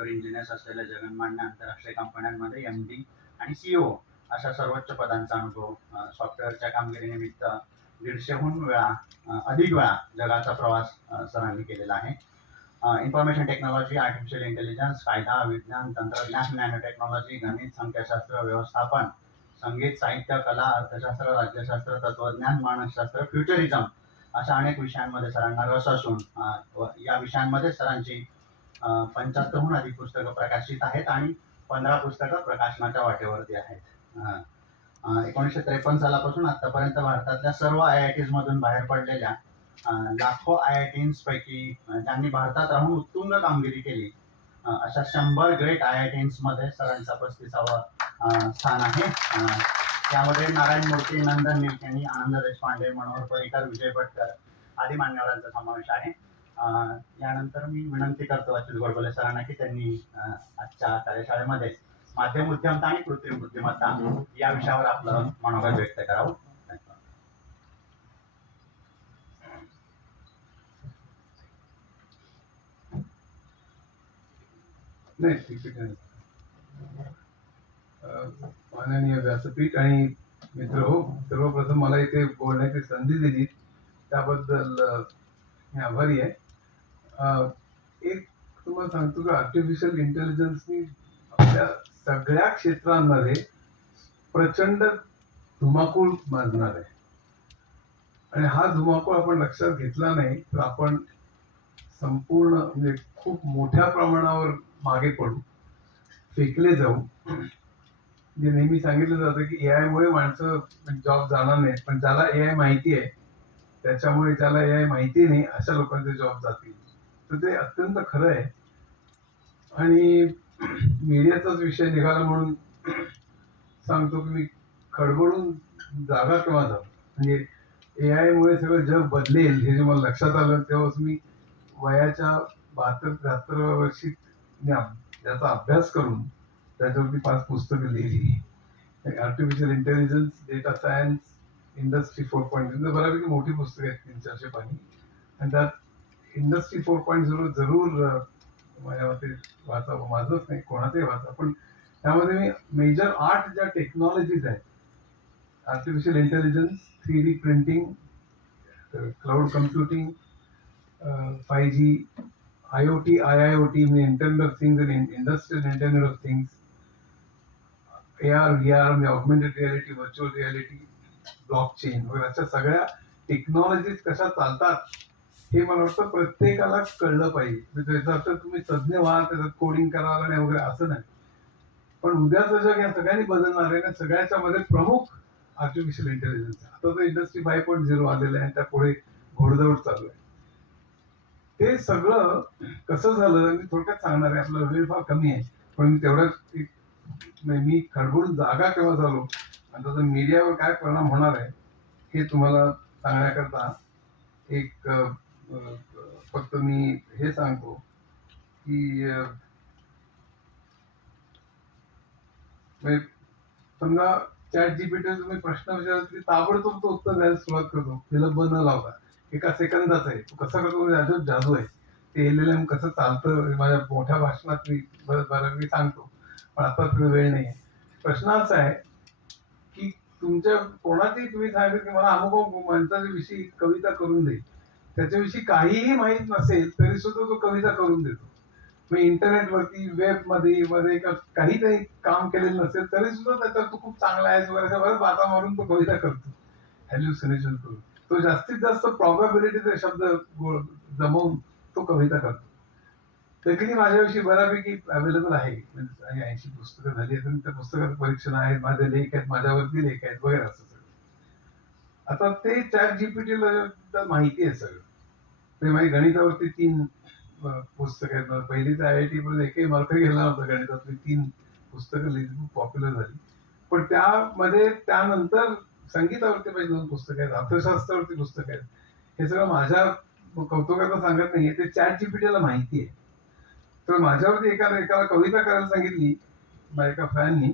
Software engineers असलेल्या जगन्मान्य आंतरराष्ट्रीय कंपन्यांमध्ये MD आणि CEO अशा सर्वोच्च पदांचा अनुभव. सॉफ्टवेअरच्या कामगिरीनिमित्त 150हून अधिक वेळा जगाचा प्रवास सरांनी केलेला आहे. इन्फॉर्मेशन टेक्नॉलॉजी, आर्टिफिशियल इंटेलिजन्स, कायदा, विज्ञान, तंत्रज्ञान, नॅनो टेक्नॉलॉजी, गणित, संख्याशास्त्र, व्यवस्थापन, संगीत, साहित्य, कला, अर्थशास्त्र, राज्यशास्त्र, तत्वज्ञान, मानसशास्त्र, फ्युचरिझम अशा अनेक विषयांमध्ये सरांना रस असून या विषयांमध्ये सरांची 75हून अधिक पुस्तकं प्रकाशित आहेत आणि 15 पुस्तकं प्रकाशनाच्या वाटेवरती आहेत. 1953 सालापासून आतापर्यंत भारतातल्या सर्व IITs मधून बाहेर पडलेल्या लाखो IITs पैकी ज्यांनी भारतात राहून उत्तुंग कामगिरी केली अशा 100 ग्रेट IITs मध्ये सरांचा 35वा स्थान आहे. त्यामध्ये नारायण मूर्ती, नंदन निलकेणी, आनंद देशपांडे, मनोहर पर्रिकर, विजय भटकर आदी मान्यवरांचा समावेश आहे. यानंतर मी विनंती करतो अच्युत गोडबोले सरांना की त्यांनी आजच्या कार्यशाळेमध्ये माध्यम बुद्धिमत्ता आणि कृत्रिम बुद्धिमत्ता या विषयावर आपलं मनोगत व्यक्त करावं. नाही, ठीक आहे. माननीय व्यासपीठ आणि मित्र हो, सर्वप्रथम मला इथे बोलण्याची संधी दिली त्याबद्दल मी आभारी आहे. एक तुम्हाला सांगतो की आर्टिफिशियल इंटेलिजन्सनी आपल्या सगळ्या क्षेत्रांमध्ये प्रचंड धुमाकूळ माजणार आहे आणि हा धुमाकूळ आपण लक्षात घेतला नाही तर आपण संपूर्ण म्हणजे खूप मोठ्या प्रमाणावर मागे पडू, फेकले जाऊ. जे नेहमी सांगितलं जातं की AI मुळे माणसं जॉब जाणार नाही, पण ज्याला AI माहिती आहे त्याच्यामुळे ज्याला AI माहिती नाही अशा लोकांचे जॉब जातील. तर ते अत्यंत खरं आहे. आणि मीडियाचाच विषय निघाला म्हणून सांगतो की मी खडबडून जागा केव्हा झालो. म्हणजे AI मुळे सगळं जग बदलेल हे जे मला लक्षात आलं तेव्हाच मी वयाच्या 72-73 वर्षी त्याचा अभ्यास करून त्याच्यावरती 5 पुस्तकं लिहिली. Artificial intelligence, data science, industry 4.0 बऱ्यापैकी मोठी पुस्तकं आहेत, 300-400 पानी. आणि त्यात इंडस्ट्री 4.0 जरूर माझ्या मते वाचावं, माझंच नाही कोणाचंही वाचा. पण त्यामध्ये मी मेजर 8 ज्या टेक्नॉलॉजीज आहेत, artificial intelligence, 3D printing, cloud computing, 5G, IoT, IIoT, internet of things आणि industrial internet of things, AR, VR म्हणजे augmented reality, virtual reality, blockchain वगैरे अशा सगळ्या टेक्नॉलॉजीज कशा चालतात हे मला वाटतं प्रत्येकाला कळलं पाहिजे. त्याचा अर्थ तुम्ही तज्ज्ञ व्हा, त्याच्यात कोडिंग करायला नाही वगैरे असं नाही. पण उद्याचं जग या सगळ्यांनी बदलणार आहे. सगळ्याच्या मध्ये प्रमुख आर्टिफिशियल इंटेलिजन्स. आता तर इंडस्ट्री 5.0 आलेलं आहे, त्या पुढे घोडदौड चालू आहे. ते सगळं कसं झालं मी थोडक्यात सांगणार आहे. आपला वेळ फार कमी आहे, पण मी तेवढ्याच मी खडबडून जागा केव्हा झालो आणि त्याचा मीडियावर काय परिणाम होणार आहे हे तुम्हाला सांगण्याकरता एक फक्त मी हे सांगतो की समजा ChatGPT तुम्ही प्रश्न विचारला की ताबडतोब तो उत्तर द्यायला सुरुवात करतो, विलंब न लावता. एका सेकंदाचा आहे. तो कसा करतो अजून जादू आहे. ते LLM कसं चालतं माझ्या मोठ्या भाषणात मी बऱ्यापैकी सांगतो, पण आता वेळ नाही आहे. प्रश्न असा आहे की तुमच्या कोणाची तुम्ही सांगितलं की मला अमुक माणसाच्या विषयी कविता करून दे, त्याच्याविषयी काहीही माहीत नसेल तरी सुद्धा तो कविता करून देतो. मग इंटरनेटवरती वेबमध्ये काही काम केलेलं नसेल तरी सुद्धा त्याच्यावर तो खूप चांगला आहे वगैरे बाता मारून तो कविता करतो, हॅल्युसिनेशन करून. तो जास्तीत जास्त प्रॉबॅबिलिटीचे शब्द जमवून तो कविता करतो. त्याची माझ्याविषयी बऱ्यापैकी अवेलेबल आहे. 80 पुस्तकं झाली आहेत. त्या पुस्तकात परीक्षण आहेत, माझे लेख आहेत, माझ्यावरती लेख आहेत वगैरे असं सगळं. आता ते ChatGPT माहिती आहे सगळं. ते माझी गणितावरती 3 पुस्तकं आहेत. पहिलीच IIT मध्ये एकही मार्क गेला नव्हता गणितातली. 3 पुस्तकं लिहिली, खूप पॉप्युलर झाली. पण त्यामध्ये त्यानंतर संगीतावरती माझी 2 पुस्तकं आहेत, अर्थशास्त्रावरती पुस्तकं आहेत. हे सगळं माझ्या कौतुकाचं सांगत नाहीये, ते ChatGPT माहिती आहे. तर माझ्यावरती एकाला कविता करायला सांगितली माझ्या एका फॅननी,